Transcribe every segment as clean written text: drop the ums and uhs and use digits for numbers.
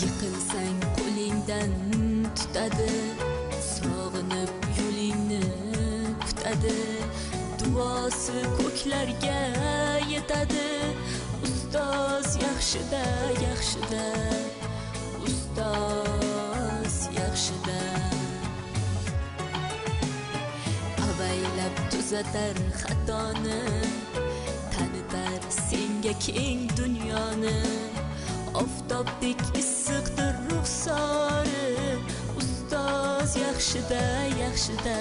Yiqilsang qo'lingdan tutadi, sog'inib yo'lingni kutadi, duosi ko'klarga yetadi. Ustoz yaxshida, yaxshida, ustoz yaxshida. Avaylab tuzatar xatoni, tanitar senga keng dunyoni. Oftobdek issiqdir ruxsori, ustoz yaxshida, yaxshida,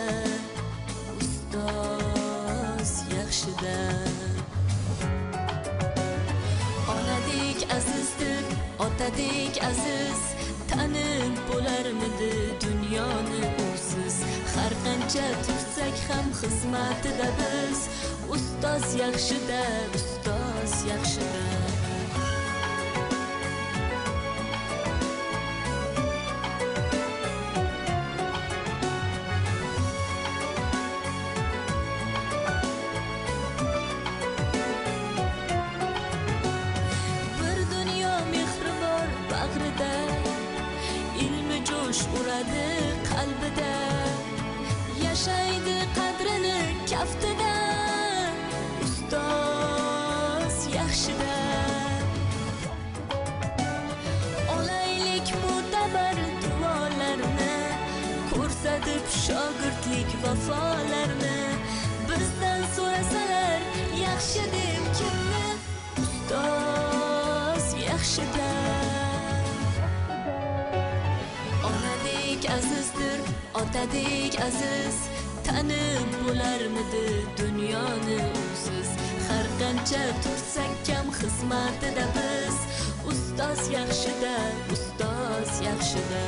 ustoz yaxshida. Onadek azizdir, otadek aziz, tanib bo'larmidi dunyoni usiz. Har qancha tursak ham xizmatida biz, ustoz yaxshida, ustoz yaxshida. Ilmi jo'sh uradi qalbida, yashaydi qadrini kaftida, ustoz yaxshida. Olaylik mo'tabar duolarni, ko'rsatib shogirdlik vafolarni. Bizdan so'rasalar yaxshi deb kimni, ustoz yaxshida. Azizdir, otadek aziz, tanib bo'larmidi dunyoni usiz. Har qancha tursak kam xizmatida biz, ustoz yaxshida, ustoz yaxshida.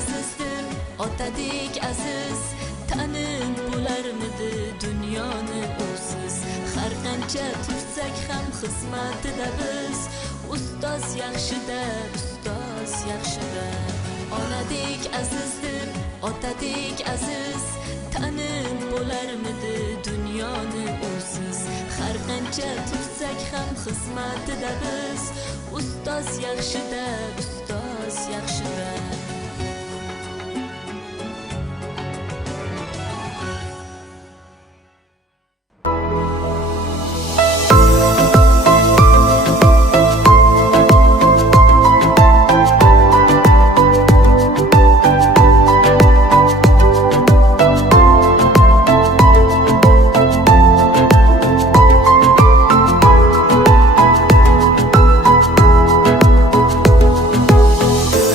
Azizdir, otadek aziz, tanib bo'larmidi dunyoni usiz. Har qancha tursak ham xizmatida biz, ustoz yaxshida, ustoz yaxshida. Onadek azizdir, otadek aziz, tanib bo'larmidi dunyoni usiz. Har qancha tursak ham xizmatida biz, ustoz yaxshida, ustoz yaxshida.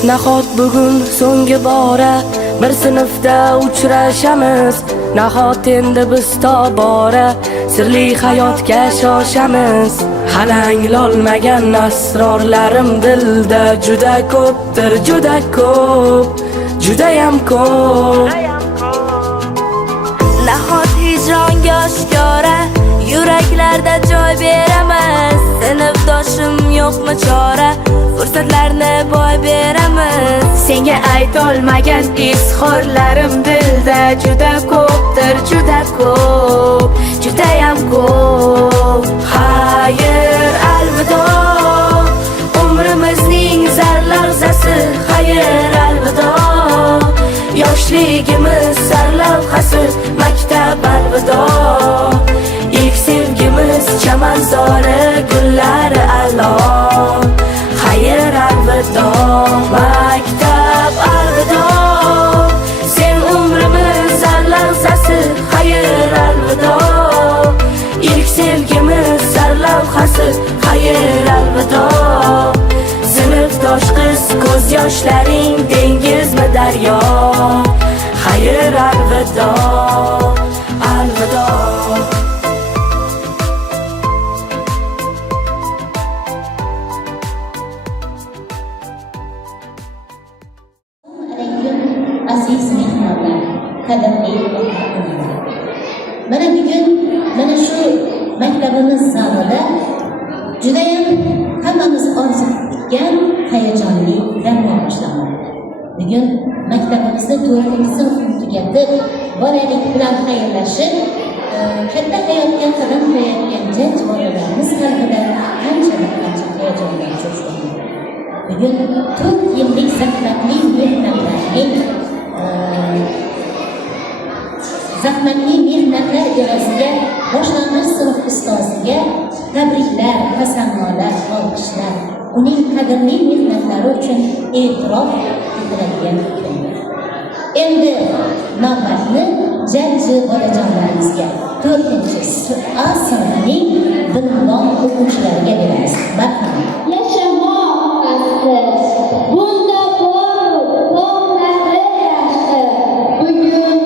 Nahot bugun so'nggi bora bir sinfda uchrashamiz. Nahot endi biz tobora sirli hayotga shoshamiz. Hali anglolmagan asrorlarim dilda juda ko'pdir, juda ko'p, judayam ko'p. Nahot hijronga oshkora yuraklarda joy beramiz. Sinfdoshim yo'qmi chora, fursatlarni boy beramiz. Senga aytolmagan izhorlarim dilda juda ko'pdir, juda ko'p, judayam ko'p. Xayr, alvido, umrimizning zarlavzasi. Xayr, alvido, yoshligimiz sarlavhasi. Maktab alvido, ilk sevgimiz chamanzori, gullari a'lo. Xayr, alvido, maktab alvido, sen umrimiz sarlavzasi. Xayr, alvido, ilk sevgimiz sarlavhasi. Xayr, alvido, sinfdosh qiz, ko'z yoshlaring dengizmi daryo. Xayr, alvido, alvido. Aziz mehmonlar, qadrli ota-onalar. Mana bugun mana shu maktabimiz zalida judayam hammamiz orzu kutgan Bugun maktabimizni 4-sinfni tugatib, bolalik bilan xayrlashib, katta hayotga qadam qo'yayotgan jajj bolalarimiz qalbida qancha hayajonlar cho'zgan. Bugun 4 yillik zahmatli mehnatlar evaziga boshlang'ich sinf ustoziga tabriklar, qasamnolar, olqishlar, uning qadrli mehnatlari uchun e'tirof etiladigan kundir. Endi navbatni jajji bolajonlarimizga 4-A sinfning bilimdon o'quvchilariga beramiz. Marhamat. Yashamoq qasdi, bunda bog'lari yaxshi. Bugun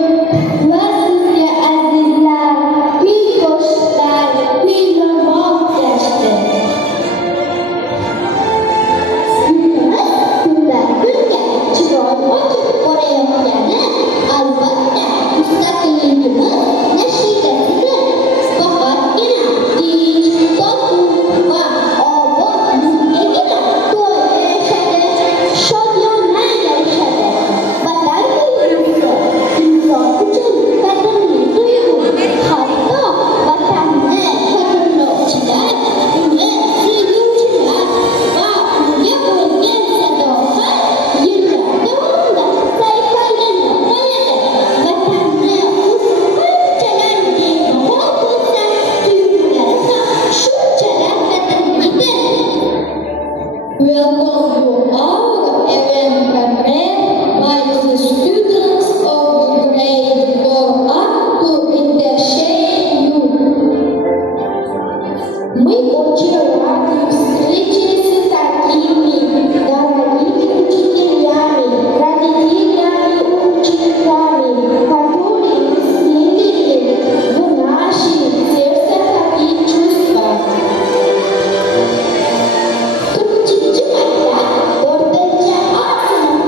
va sizga azizlar, kuy qo'shiqlar, kuylamoq yaxshi. Kunimiz kundan kunga chiroy ochib borayotgani albatta mustaqilligimiz nashidasidir. Faqatgina tinch, totuv va obod mustaqilligida to'g'ri yashadi, shodona yashadi. Vatan tuyg'usi inson uchun qadrli tuyg'u. Hatto vatanni qadrlovchilar, uni suyuvchilar va unga bo'lgan sadoqat yillar davomida sayqallanib qoladi. Vatanni qanchalar bebaho bo'lsa, tuyg'ulari ham shunchalar qadrlidir. Welcome you all, everyone comrade, my students of grade 4A to Intershade you. Мы очень рады встрече с такими дорогими учителями, родителями, учителями, которые вселили в наши сердца такие чувства. Turkichi maktab 4-A sinf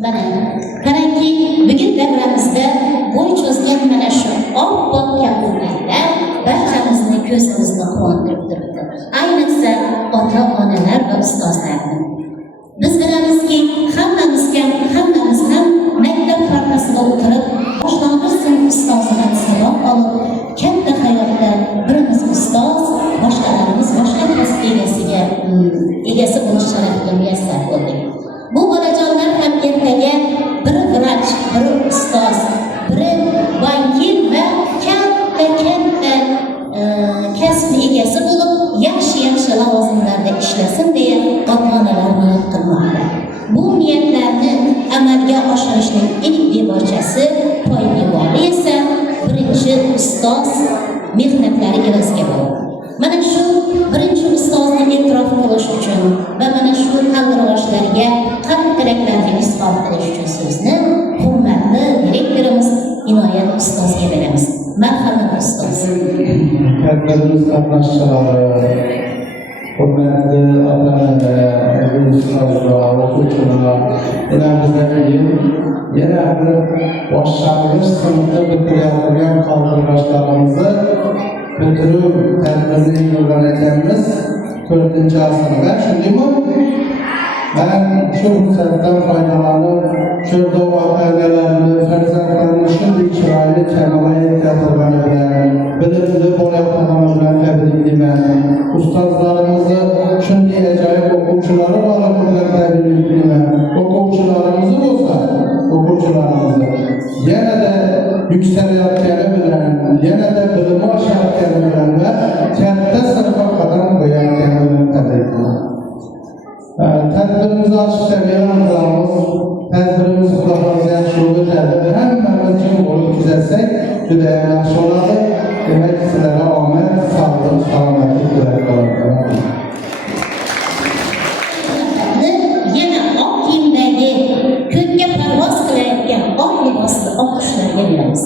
Mana qarangki, bugun davramizda bo'y cho'zgan mana shu oppoq kapurlarlar barchamizni ko'zimizni quvontirib turibdi. Ayniqsa ota-onalar va ustozlarni. Biz bilamizki, hammamiz ham maktab partasida o'tirib, boshlang'ich sinf ustozidan saboq olib, katta hayotda birimiz ustoz, boshqalarimiz boshqa kasb egasi bo'lish sharafiga muyassar bo'ldik. Bu bolajonlar ham ertaga biri vrach, biri ustoz, biri bankir va katta kasb egasi bo'lib, yaxshi lavozimlarda ishlasin deya ota-onalar niyat qilmoqda. Bu niyatlarni amalga oshirishning ilk devorchasi, poydevori esa birinchi ustoz mehnatlari evaziga bo'ladi. Mana shu birinchi ustozni e'tirof qilish uchun va mana shu qaldirg'ochlarga qalb tilaklarni izhor qilish uchun so'zni hurmatli direktorimiz Inoyat ustozga beramiz. Marhamat ustoz. Kattamiz qatnashchilari, hurmatli otalar, ustozlar, o'quvchilar, yana bir boshlang'ich sinfda bitirayotgan qaldirg'ochlarimizni bitiruv tadbirini yurgan ekanmiz 4-asrda, shundaymi? Ben shu fursatdan foydalanib, sho'rda voqealarni, farzandlarni shunday chiroyli kamolga yetkazilgani bilan, bilimli bo'layotgani bilan tabriklayman. Ustozlarimizni shunday ajoyib o'quvchilari borligi bilan tabriklayman. O'quvchilarimiz bo'lsa, o'quvchilarimizni yanada yuksalayotgani bilan, yanada bilimi oshayotgani bilan va katta sinfga qadam qo'yayotgani bilan tabriklayman. Tadbirimizni ochishga e'lon qilamiz. Tadbirimiz Xudo xohlasa yaxshi o'tadi. Hammamiz jim bo'lib kuzatsak, juda yaxshi bo'ladi. Demak, sizlarga omad, sog'lik, salomatlik tilayman. Yana oq kiyimdagi ko'kka parvoz qilayotgan oq libosli oq qushlarga beramiz.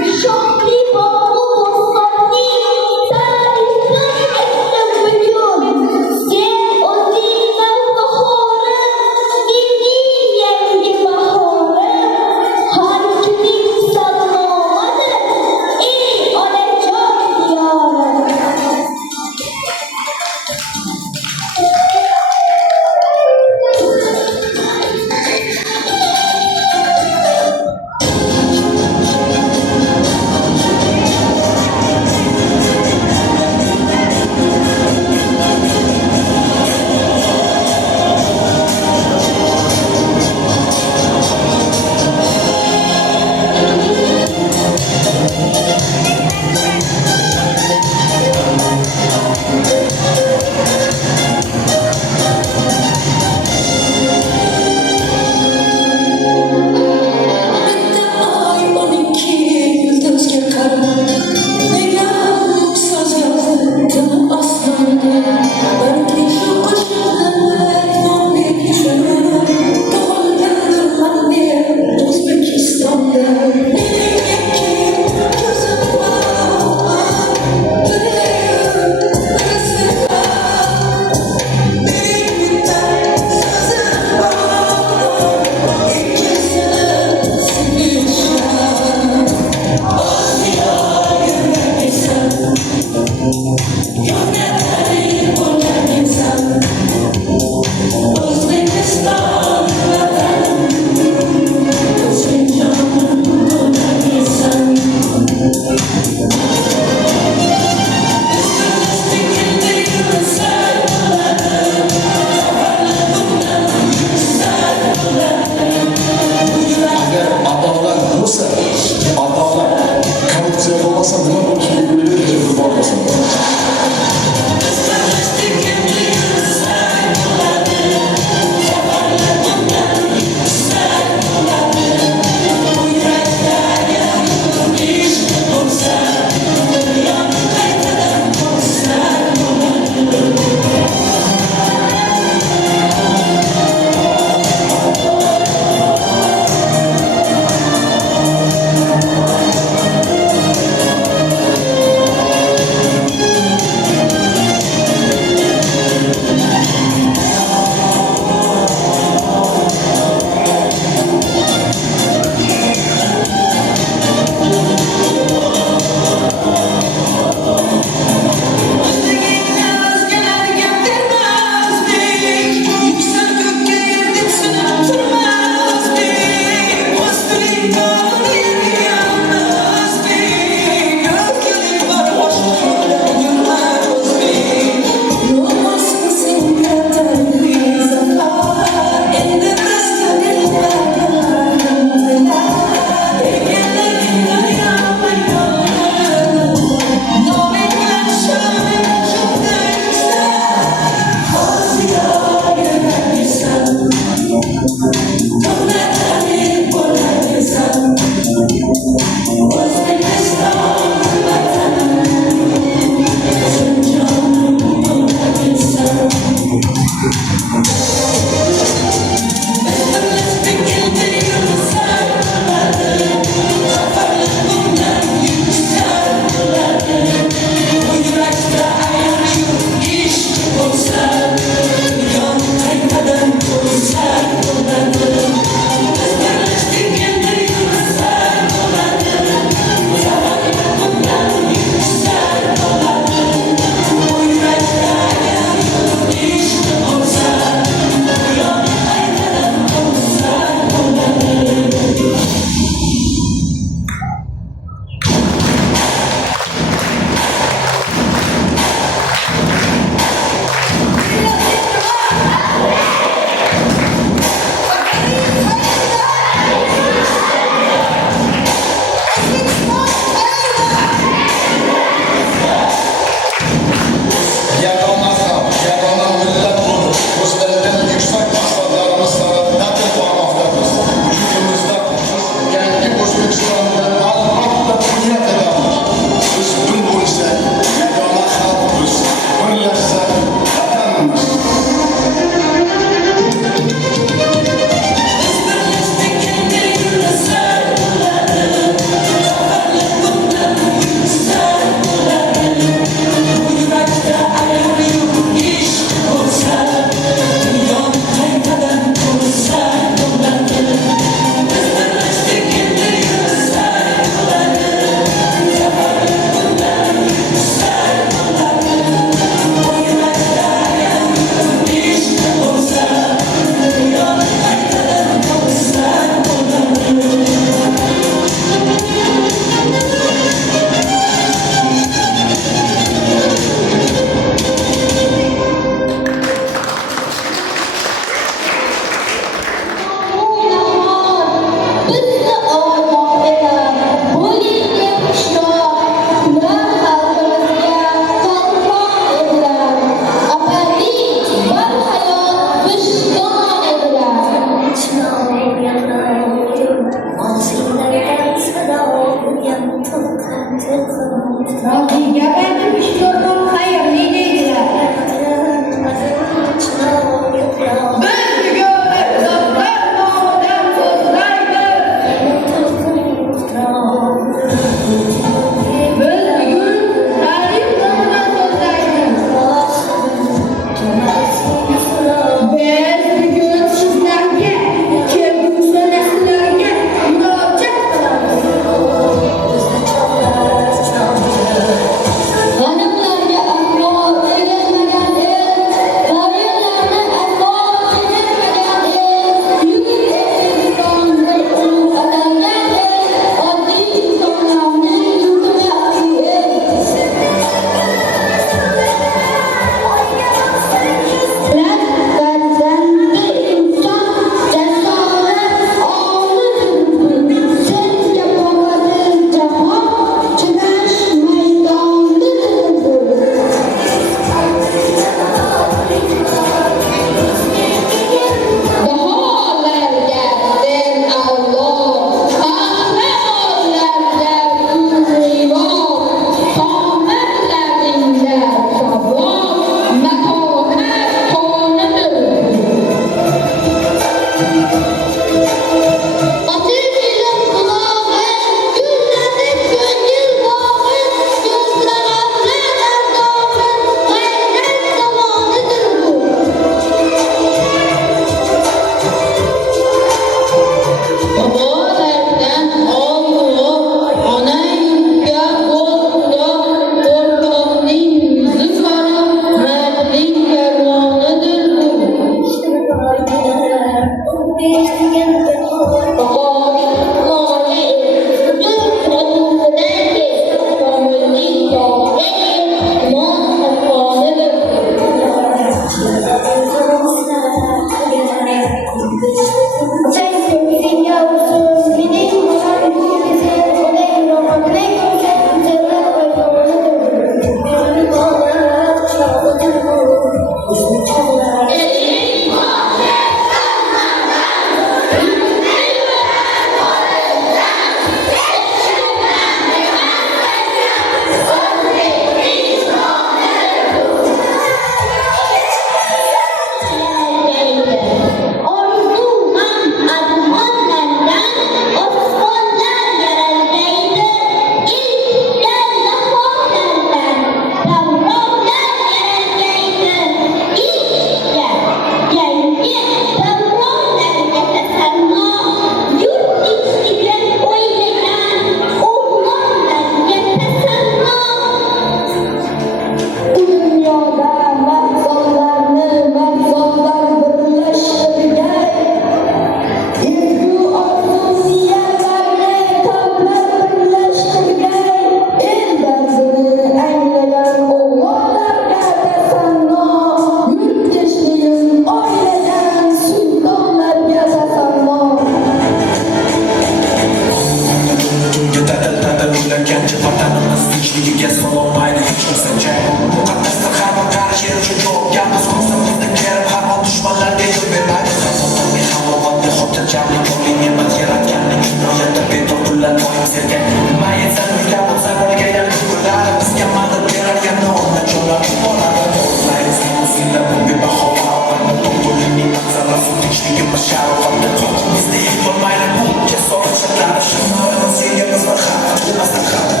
Bizga sololmaydi hech kimsa jang Muqaddasdir har bir qarish yer uchun javobgarmiz Ko'zimizda kelib har on dushmanlarga yo'l bermaydi Zamonlarga halovonga xotirjamlik yo'qlik ne'mat yaratganning inoyatda betob pullar doim sergan Nima etsa uyga bo'lsa bolga yalqin ko'radi Bizga madad berarkan no'nda cho'lar bo'ladi O'zlaymiz musullar bu bebaho barobarni to'g'rilikning manzarasi tinchligi va sharofatda Bizda yetolmaydi bu jasorat shartlari Shimlarimiz yegamiz va xalq qilmasdan xalq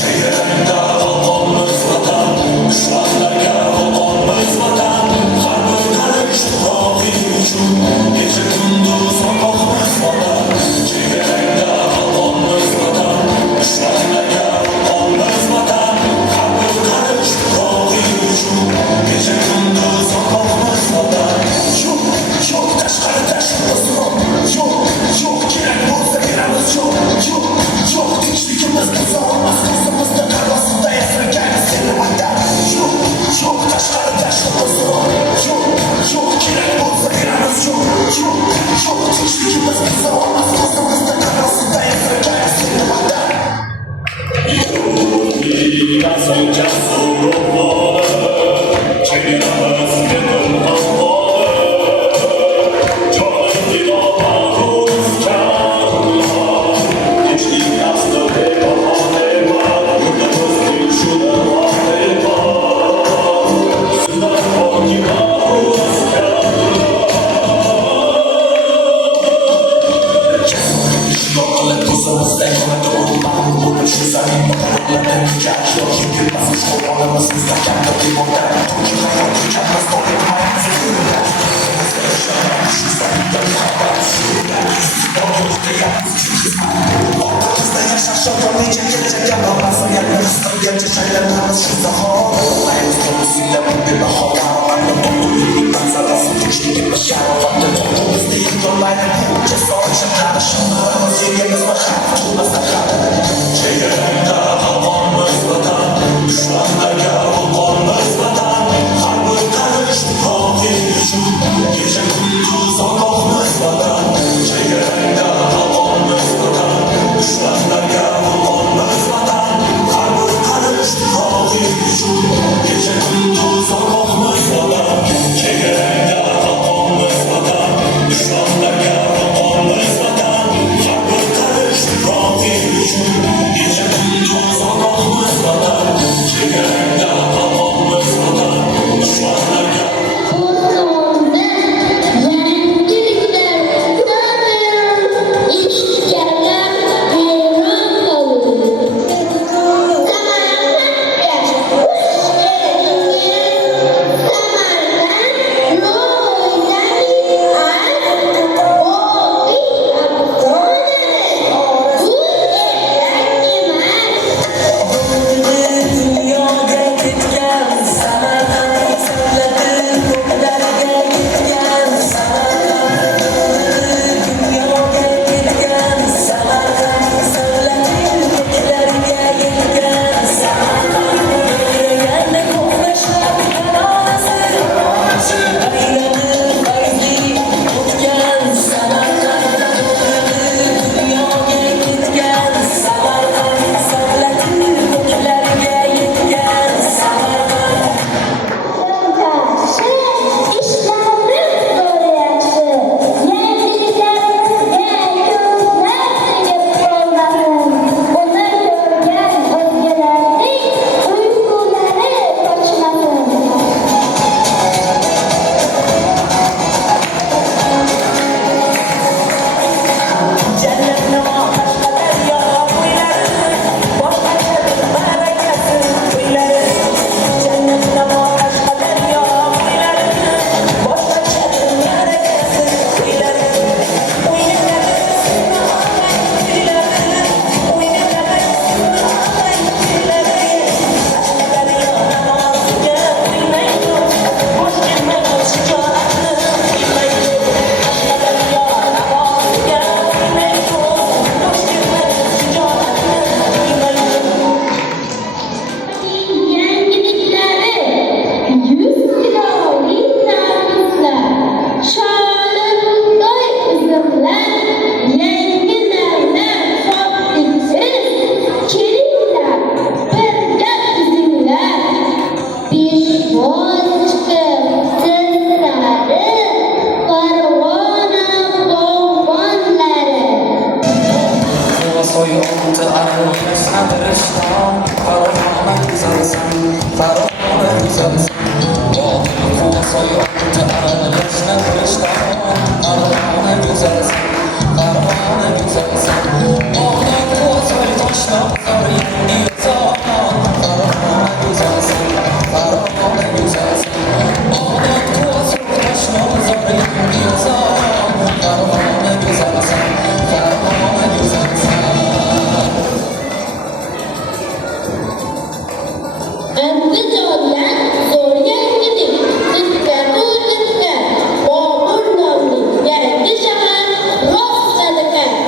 Chegarada vaqonmiz vatan Dushmanlarga vaqonmiz vatan Har bir qarish tuproqing uchun Kecha kunduz vaqonmiz vatan Chegarada vaqonmiz vatan Dushmanlarga vaqonmiz vatan Har bir qarish tuproqing uchun Kecha kunduz vaqonmiz vatan Yo'q tashqari tashqarisiroq Yo'q kerak bo'lsa beramiz Yo'q tinchligimiz buzolmas ko'zimizda qarosida yasirgaymiz seni vatan Yo'q tashqari tashqarisiroq Yo'q kerak bo'lsa beramiz Yo'q tinchligimiz buzolmas ko'zimizda qarosida yasirgaymiz seni vatan Düşmanlarga vaqonmiz vatan soyuldu arasına perişan Karavana güzelsin, karavana güzelsin Kova soyuldu arasına perişan Karavana güzelsin, karavana güzelsin Oradan kova soy taşla sarı yeni zaman Karavana güzelsin, karavana güzelsin Oradan kova soy taşla sarı yeni zaman Karavana güzelsin, karavana güzelsin Andijondan Zo'rga ketdik. Bizga o'tibdi. Bobur nomli yangi shahar rostladik.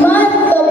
Marco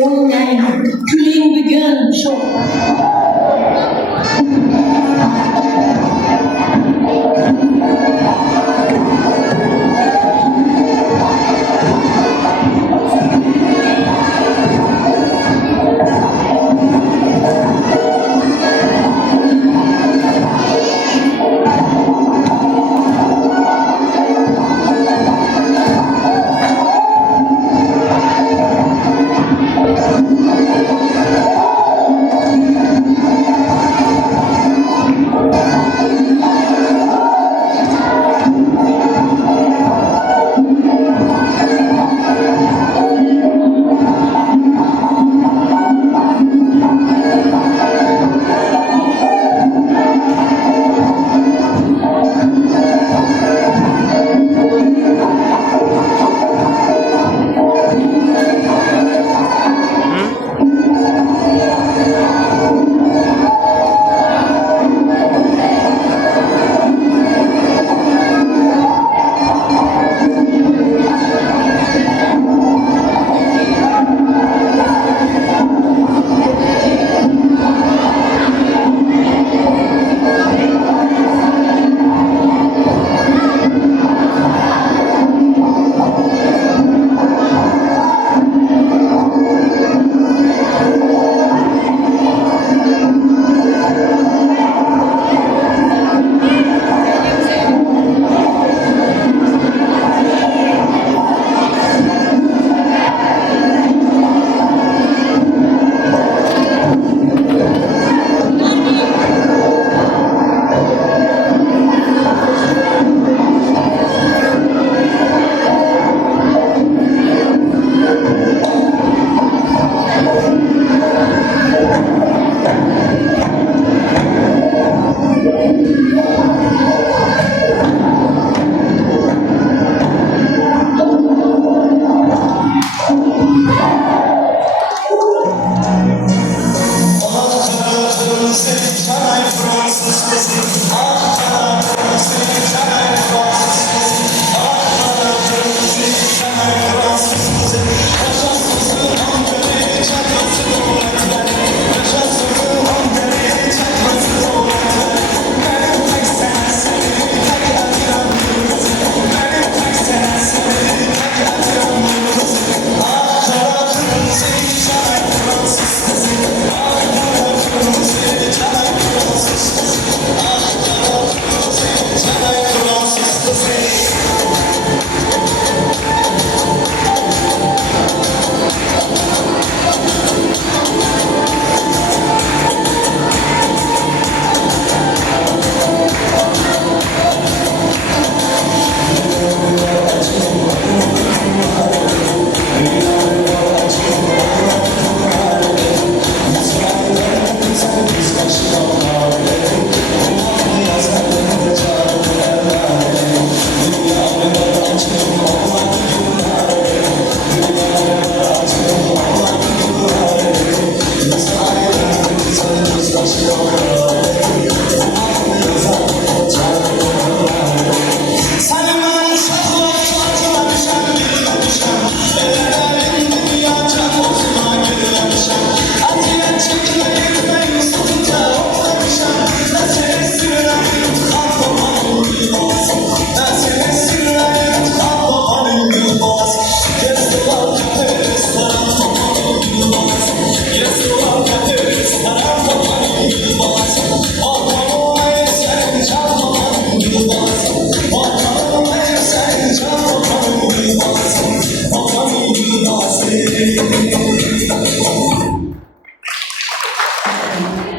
O'ynang, kuling bugun sho'xda.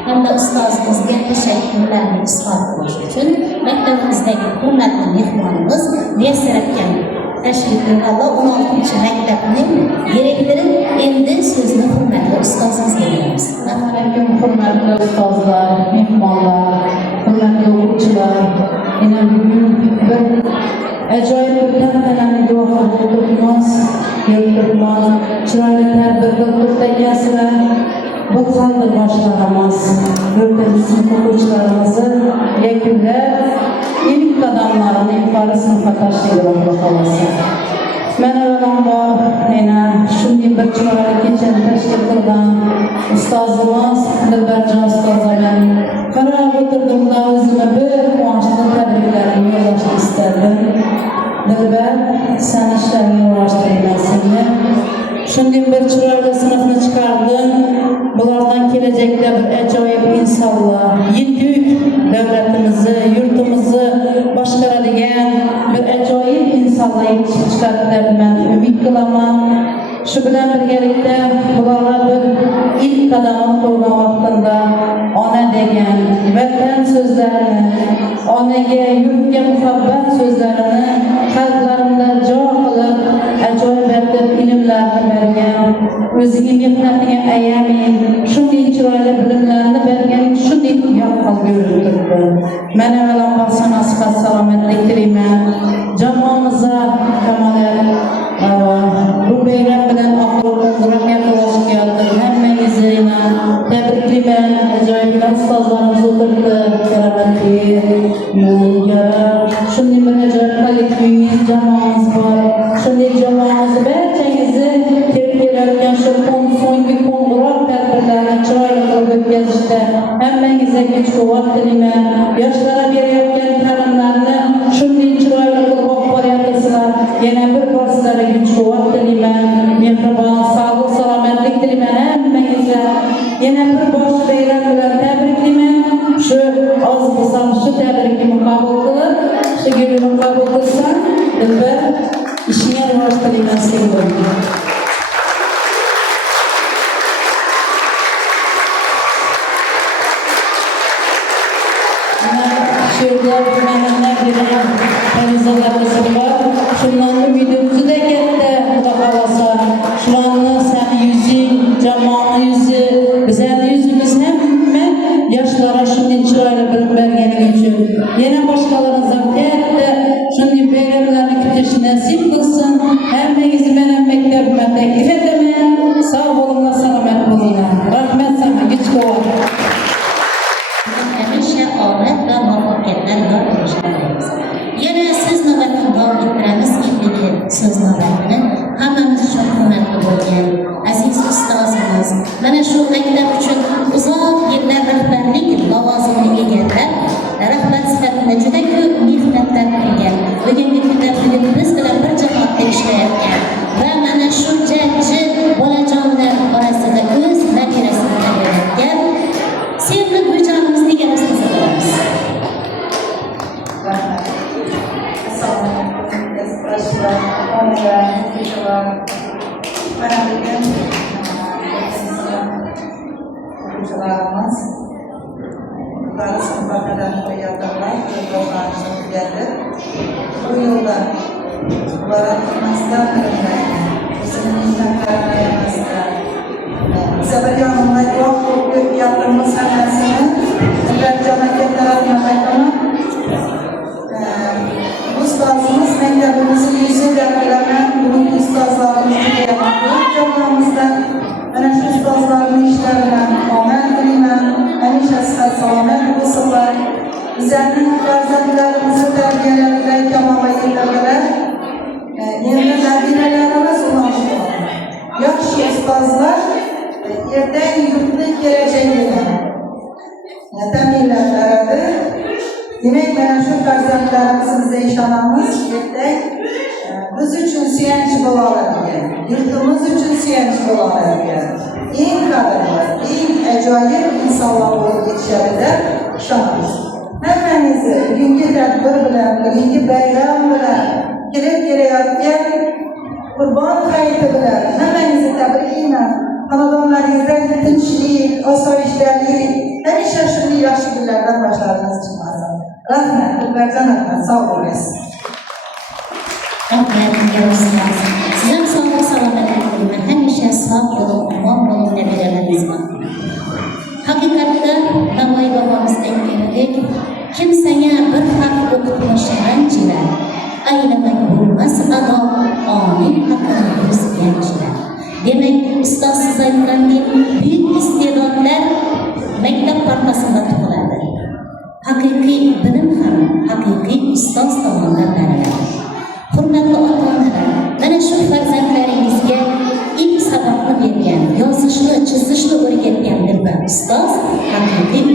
Hamda ustozimizga tashakkurlarni izhor qilish uchun maktabimizdagi hurmatli mehmonimiz Nesratgan tashrif buyurganlar 16-maktabning direktori endi so'zni hurmatli ustozimizga beramiz. Assalomu alaykum hurmatli ustozlar, mehmonlar, hurmatli o'quvchilar. Yana bugun bir ajoyib bir tantanali guvohi bo'lib turibmiz. Chiroyli tadbirga to'xtagasizlar. Bu qanday boshlanamiz? Yurtimiz o'quvchilarimizni yakunlab ilk qadamlarini yuqori sinfga tashlaydilar xohlasa. Men avvalambor yana shunday bir chiroyli kechani tashkil qilgan ustozimiz Dilbarjon ustozimga qarab o'tirdim-da o'zimga bir quvonchli tabriklarimni yo'llashni istadim. Dilbar, sen ishlaring rivojlangan senga. Shunday bir chiroyli sinfni chiqarding. Bulardan kelajakda bir ajoyib insonlar, yetuk davlatimizni, yurtimizni boshqaradigan bir ajoyib insonlar yetishib chiqadi deb men umid qilaman. Shu bilan birgalikda bularga bir ilk qadamni qo'ygan vaqtida ona degan vatan so'zlarini, onaga, yurtga muhabbat so'zlarini qalblarimda jo qilib, ajoyib ilmlarni bergan, o'ziga mehnatiga ayamay, shunday chiroyli bilimlarni bergan, shunday yoqqan ko'rib turibdi. Men avvalambor sana sihat salomatlik tilayman. Jamoamizga bu bayram bilan oxirgi yaqinlashib keldi. Hammangizni tabriklayman. Ajoyib ustozlarimiz o'tiribdi. Shunday bir ajoyib kollektiv jamoamiz bor. Shunday jamoamizni barchangizni tebrik shu so'nggi qo'ng'iroq tadbirlarni chiroyli qilib o'tkazishda hammangizga kuch-quvvat tilayman. Yoshlarga berayotgan ta'limlarni shunday chiroyli qilib olib boryapsizlar. Yana bir bor sizlarga kuch-quvvat tilayman. Mehribon, sog'lik, salomatlik tilayman hammangizga. Yana bir bosh bayram bilan tabriklayman. Shu oz bo'lsam shu tabrikni qabul qilib, shu gulni qabul qilsam, Dilbar, ishingga rivoj tilayman senga. Şundan ümidim juda katta, Xudo xolasa. Shularni sen yuzing, jamoani yuzi, bizning yuzimiz hamma yoshlarga shunday chiroyli bilim berganing uchun. Yana boshqalaringiz ham katta shunday bayramlarni kutish nasib qilsin. Hammangizni men ham maktabimga taklif etaman. Sog' bo'linglar, salomat bo'linglar. Rahmat sizga, kuch-quvvat. Hamisha omad va muvaffaqiyatlar yor bo'lishlaymiz. Yana siz navbatni davom ettiramizki, so'z navbatini hammamiz uchun hurmatli bo'lgan aziz ustozimiz, mana shu maktab uchun uzoq yillar rahbarlik lavozimini egallab, rahbar sifatida juda ko'p mehnatlar qilgan, bugungi kunda biz bilan bir jamoatda ishlayotgan va mana shu jajji bolajonlar orasida o'z nabirasini tarbiyayotgan sevimli guljonimizni egamizga qilamiz. Bu yolda varatmasdan o'zining mehnatlarini ayamasdan biza bir yonimda guvoh bo'lib o'tganimiz hammasini Dilbarjon aka tarafidan aytaman. Ustozimiz maktabimizni yuzi deb bilaman. Bugun ustozlarimiz jamoamizdan mana shu ustozlarning ishlaridan omad tilayman. Hamisha sihat salomat bo'lsinlar. Bizning farzandlarimizni tarbiyaladilar, kamolga yetirdilar. Endi nabiralarimiz uloqdi. Yaxshi ustozlar ertaga yurtni kelajagini ta'minlashadi. Demak, mana shu farzandlarimizga ishonamiz, ertaga biz uchun suyanch bo'la oladigan, yurtimiz uchun suyanch bo'la oladigan eng qadrli, eng ajoyib insonlar bo'lib yetishadi deb ishonamiz. Hammangizni bugungi tadbir bilan, bugungi bayram bilan, kelib kelayotgan Qurbon hayiti bilan hammangizni tabriklayman. Xonadonlaringizda tinchlik, osoyishtalik, hamisha shunday yaxshi kunlardan boshlaringiz chiqmasin. Rahmat, Dilbarjon aka, sog' bo'lasiz. Rahmat, ustoz. Siz ham sog' salomatlik tilayman. Hamisha sog' bo'lib, omon bo'lib nabiralaringizga. Haqiqatda Navoiy bobomiz aytganidek, kim senga bir haq o'qitmoqchi ranjilar, aylamak bo'lmas ado, omin haqini o'zganchilar. Demak, ustoz siz aytgandek, buyuk iste'dodlar maktab partasida tug'iladi. Haqiqiy bilim ham haqiqiy ustoz tomonidan beriladi. Hurmatli ota-onalar, mana shu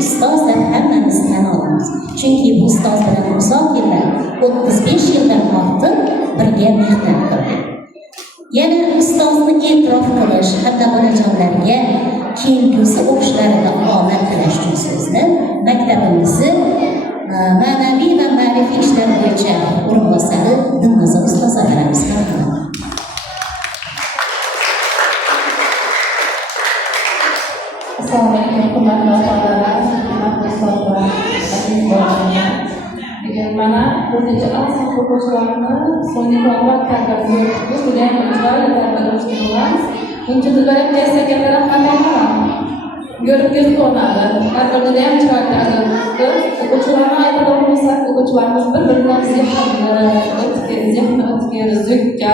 ustoz deb hammamiz tan olamiz. Chunki bu ustoz bilan uzoq yillar, 35 yildan ortiq birga mehnat qildik. Yana ustozni e'tirof qilish, hatto bolajonlarga kelgusi o'qishlarida omad tilash uchun sizni maktabimizni ma'naviy va ma'rifiy ishlar bo'yicha o'rinbosari Dilnoza ustozalarimiz rahmat. Assalomu alaykum, hurmatli ota-onalar, hurmatli ustozlar, aziz bolalar. Bugun mana 4-sinf o'quvchilarini sun'iy quvvat tadbiri o'tdi. Juda ham chiroyli tadbir o'tkazilgan. Buncha bilib kelsa katta rahmat aytaman. Ko'rib ko'radi. Tadbirda ham chiroyli tadbir o'tdi. O'quvchilarni aytadigan bo'lsak, o'quvchilarimiz bir-biridan zehni o'tkir, zukka,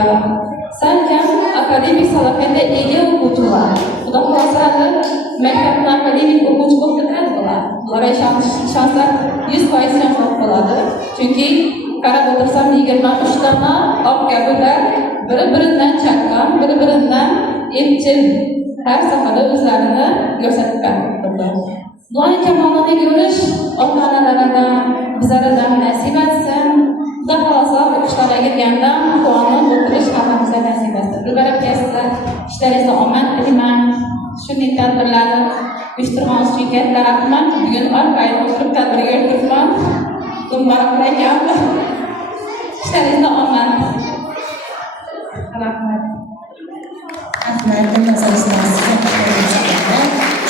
salkam akademik salohiyatga ega o'quvchilar. Xudo xohlasa maktabni akademik o'quvchi bo'lib bitiradi bular. Bularga ishonchlar 100% ishonch bo'ladi. Chunki qarab o'tirsam 23 dona oq kabular biri-biridan chaqqon, biri-biridan epchil har sohada o'zlarini ko'rsatib bermoqda. Bularni kamolini ko'rish ota-onalardan, bizlardan nasib etsin. Xudo xohlasa o'qishlarga kirganda quvonib o'tirish hammamizga nasib etsin. Bilib kelasizlar, ishlaringizda omad tilayman. Shunday tadbirlarni uyushtirgan uchun katta rahmat. Bugun orqaga o'tirib tadbirga o'tiribman. Dumbaroqlayman. Ishlaringizda omad. Rahmat. Rahmat, Dilnoza ustozga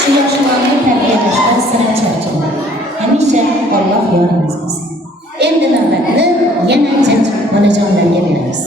shu yoshlarni tarbiyalashda sira charchamaydi. Hamisha Alloh yoringiz bo'lsin. Endi navbatni yana jajj bolajonlarga beramiz.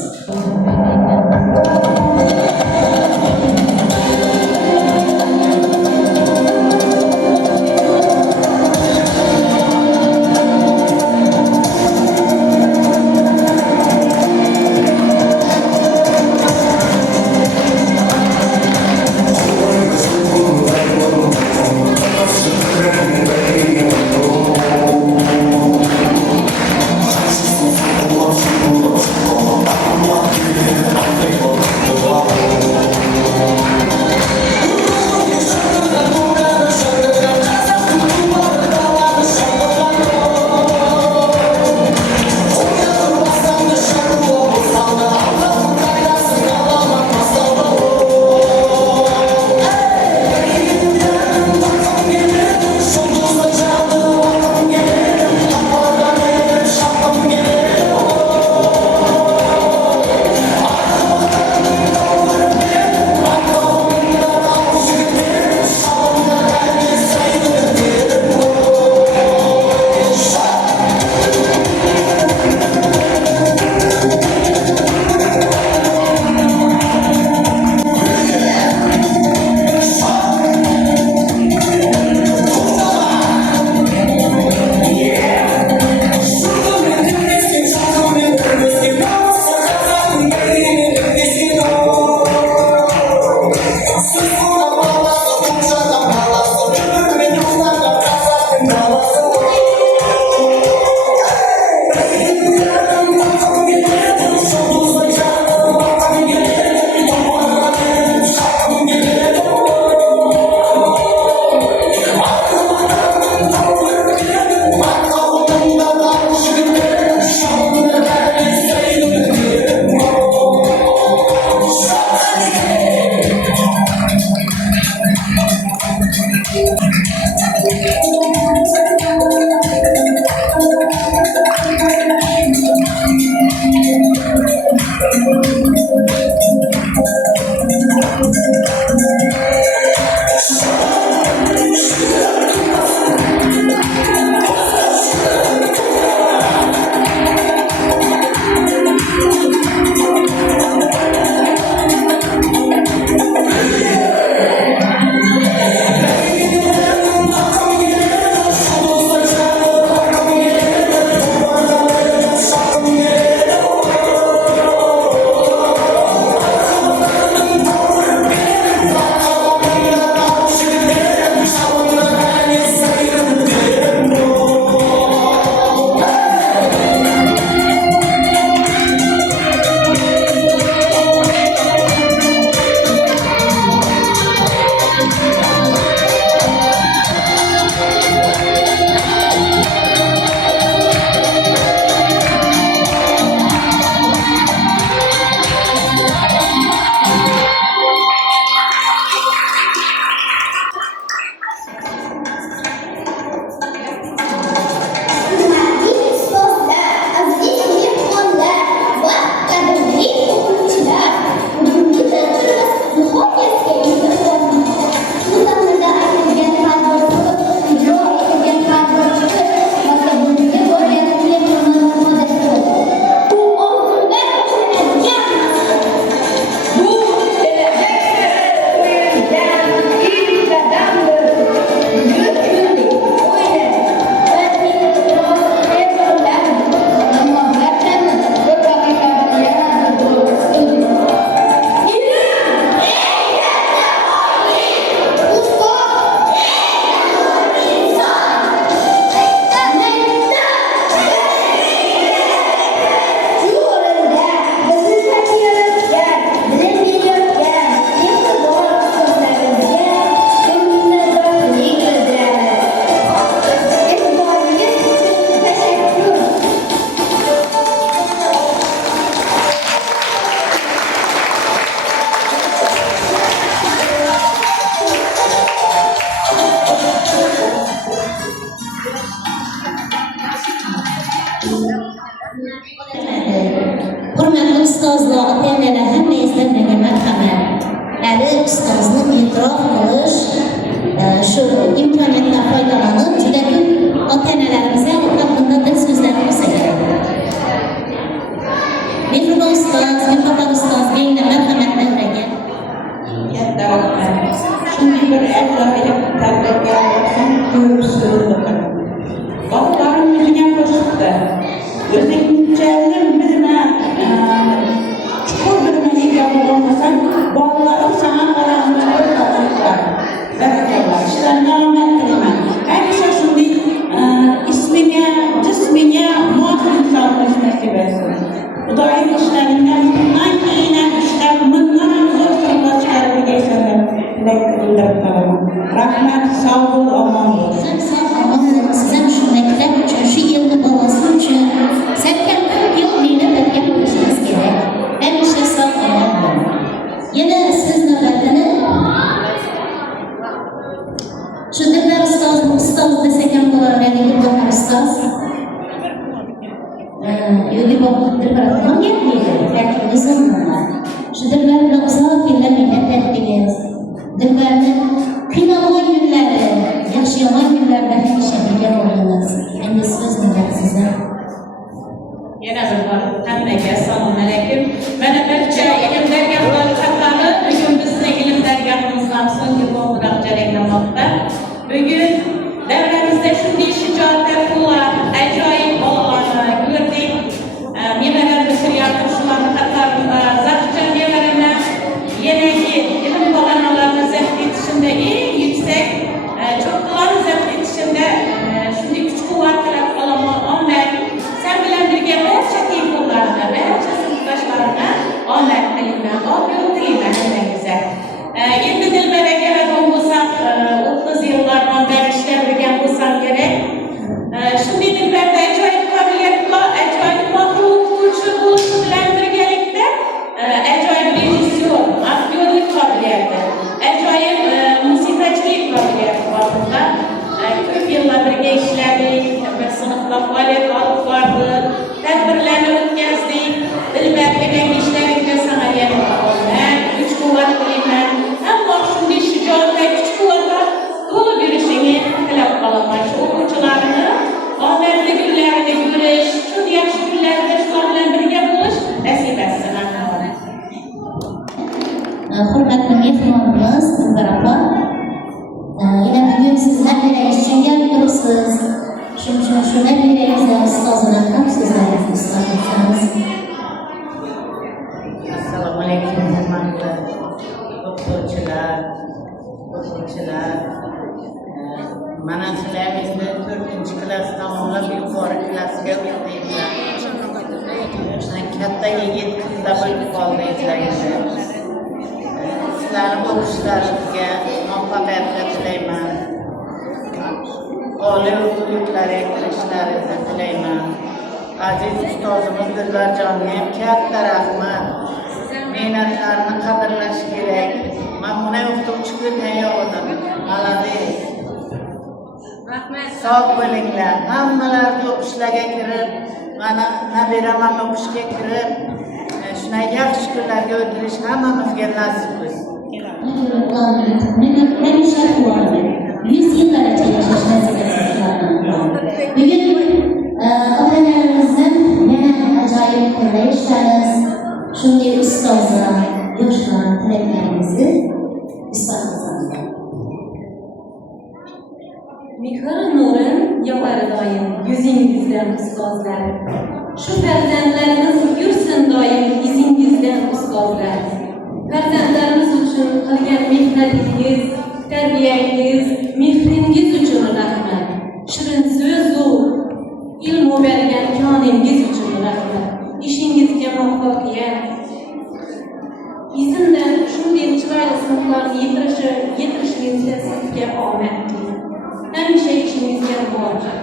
ishtirok qilish, shu imkoniyatdan foydalanib, juda ko'p ota-onalarimizga haqqında dil so'zlar bo'lsa kerak. Mehribon ustoz, mehribon ustoz, menga marhamat davraga. Katta rahmat. Shunday bir ajoyib tadbirga ko'p so'zladim. Bolalarım yüzüne koşukta. Özelliklerim birine çukur birine hikaye olmasan, bolalarım sana karanlıkta kalacaklar. Beraberler. İşlerine rahmet dilemem. Hepsi şimdi ismine, cismine muhafız insanlaşması versin. Bu daim işlerinden aynen işler bundan zor sorunlar çıkarabileceğinden dileklerimden kalamam. Rahmet, sağ ol, aman ol. Sizem şu mektep için, şu yılda babası için zaten 40 yıl neyle birlikte konuşmamız gerek. Hem işte sağ olun. Yine siz nöbetini şu dilber ustaz desek hem olarak dilber ustaz. Dilber tamam gelmeydi. Belki bizim bunlar. Şu dilberle uzak yıllar millet ettiğiniz. Dilberle kıynalan günleri, yaşayan günlerde hemşe birlikte olunuz. Hem de söz nöbet size. Yine bir var. Hemme'ye selamun aleyküm. Ben Emelce ilim dergahları katları. Bugün bizde ilim dergahımızdan son gibi olarak cereklemakta. Bugün devremizde şimdi şicaatler kula, acayip bolalarını gördük. Yemeler bitir yardımcılarını katarında. Zakıca yemelerine yeni ilim balanalarını zevk yetişinde iyi, yüksek. Çocukların zevk yetişinde şimdi küçük kuvvetler kalama onlar. Sen bilen bir gel olacak iyi kullarına ve sınıftaşlarına onlar elimden o gördüğüyle hemen güzel. Şimdi dilbere gerek olmasak 30 yıllardan beri işlemirken olsak gerek. Şimdi dilberde acayip kabiliyet var, acayip mahluk buluşu bilen bir gerekte. Acayip rejisyon, aktörlük kabiliyeti, acayip musikacılık kabiliyeti var burada. 40 yıllar birlikte işledik, sınıfla faaliyet vardı, tedbirlerini ötkazdik, dilberge ben işlerinde sana yerim olmak, güç kuvvet bilimler, ama şimdi şicaat ve güç kuvvetler dolu bir işini talep kalamak, okuyucularını, ahmetli günlerde görüş, çok yaxşı günlerde şularla birlikte buluş, nasip etsin. Hürmetli mehmanımız Dilber apa. Yine bugün sizler bileyiz için gelip durursunuz. Şunlar bileyiz ustazına tam sizleriniz ustazınız. Assalamu alaikum hürmetli okuyucular. Mana sizlerimizni 4. klass tamamlab yuqori klassga o'qiydilar. Katta yigit qizda bo'lib qoldingizlar. Sizlarni o'qishlaringizga muvaffaqiyatlar tilayman. Oliy o'quvlarga kirishlaringizni tilayman. Aziz ustozimiz Dilbarjonga ham katta rahmat. Mehnatlarini qadrlash kerak. Men buni o'qituvchi tayyorladim. Malades. Rahmat. Sog' bo'linglar. Hammalarni o'qishlarga kirib, mana nabiram ham o'qishga kirib, shunday yaxshi kunlarga o'tirish hammamizga nasib bo'lsin. Hemşe kullandı. 100 yıllarca yaşamış nasip etsin. Bugün ota-onalarimizdan yana acayip qilishlarimiz, shunday ustozlar, yoshlar tilaklarimizni isbotlaymiz. Mehr nurin yog'ar doim yuzingizdan ustozlar. Shu farzandlarimiz yursin doim izingizdan ustozlar. Farzandlarimiz uchun qilgan mehnatingiz, tarbiyangiz, mehringiz uchun rahmat. Shirin so'zu, ilm bergan koningiz uchun rahmat. Ishingizga muvaffaqiyat. Izindan shunday chiroyli sinflarni yetirishingizga sizga omad tilayman. Hamisha ishingizga muvaffaq.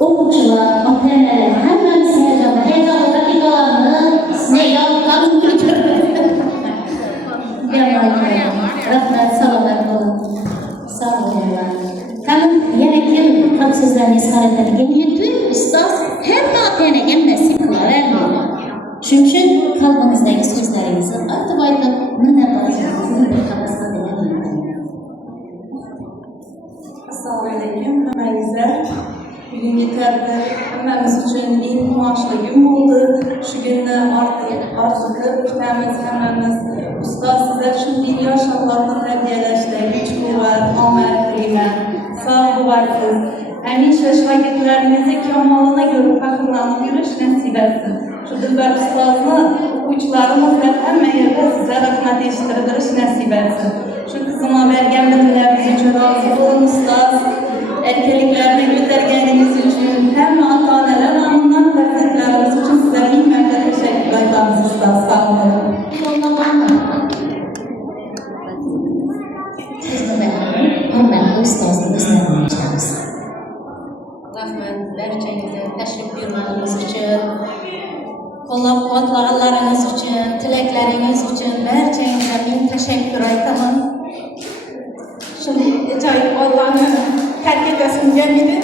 Okuyucular, ota-onalar, hammamiz heyecanlı dakikalarını size kabul ediyoruz. Rahmat, salomlar olun. Sağ olun. Tamam, yana kim sizlerle ısrar etmedi? Ustoz, hem oilaga nasib qilavermaydi. Shuning uchun qalbingizdagi so'zlaringizni aytib minnatdorchiligimizni bildiramiz degan Assalomu alaykum hammangizga. Bugungi tadbir hammamiz uchun eng quvonchli kun bo'ldi. Shu kunni orzu qilib kutamiz hammamiz. Ustoz sizlar shunday yosh avlodni tarbiyalashda kuch-quvvat, omad tilayman. Sog' bo'lasiz. Hamisha shogirdlaringizni kamolini ko'rib faxrlanib yurish nasib etsin. Shu dilbar ustozni o'quvchilarimiz bilan hamma yerda sizlar rahmat eshittirib nasib etsin. Shu xizmat berganliklaringiz uchun rozi bo'ling ustoz. Erkaklarni ko'targaningiz uchun hamma ota-onalar nomidan farzandlarimiz uchun sizlarga ming marta tashakkur aytamiz ustoz. Sog' bo'ling. Hurmatli ustozni o'zlarini aytamiz. Rahmat barchangizga tashrif buyurganingiz uchun, qo'llab-quvvatlaganlaringiz uchun, tilaklaringiz uchun barchangizga men tashakkur aytaman. Shunday ajoyib Allohni karkatasin jamidi.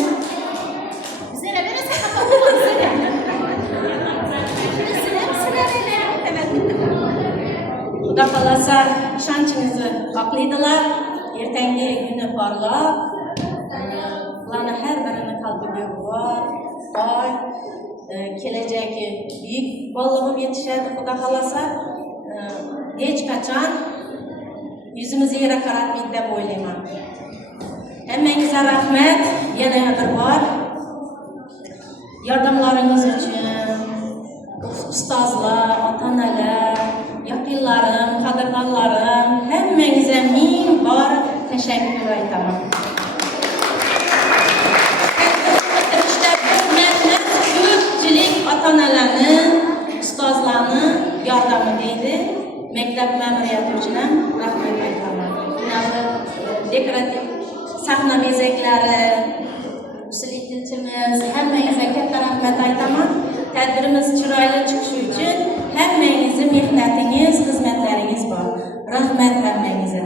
Xudo xolasa ishonchingizni oqlaydilar. Ertangi kuni porloq. Ularni har birini qalbiga bor, boy, kelajagi buyuk bo'lib yetishadi Xudo xolasa. Hech qachon yuzimizni yere qaratmaydi deb o'ylayman. Hammangizga rahmat, yana bir bor yordamlaringiz uchun ustozlar, ota-onalar, yaqinlarim, qadrdonlarim hammangizga ming bor tashakkur aytaman. Ko'pchilik ota-onalarni, ustozlarni yordami deydi. Maktab ma'muriyati uchun ham rahmat aytaman. Dekorativ sahna bezaklari, uslubchimiz hammangizga katta rahmat aytaman. Tadbirimiz chiroyli chiqishi uchun hammangizning mehnatingiz, xizmatlaringiz bor. Rahmat hammangizga.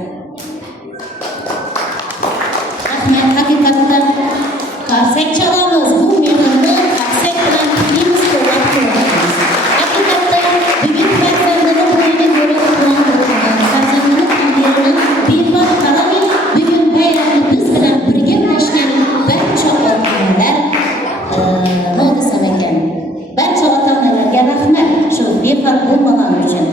Rahmat, haqiqatan qarsak chalamiz. Bu mehrni qarsak bilan tikimiz qo'llab qo'yamiz. Haqiqatan bugun farzandini bo'yniga ko'ra quvontirgan, farzandini qadrini bemor qaramay bugun bayramni biz bilan birga ulashgan barcha ota-onalar nodisam ekan. Barcha ota-onalarga rahmat shu befarq bo'lmagani uchun.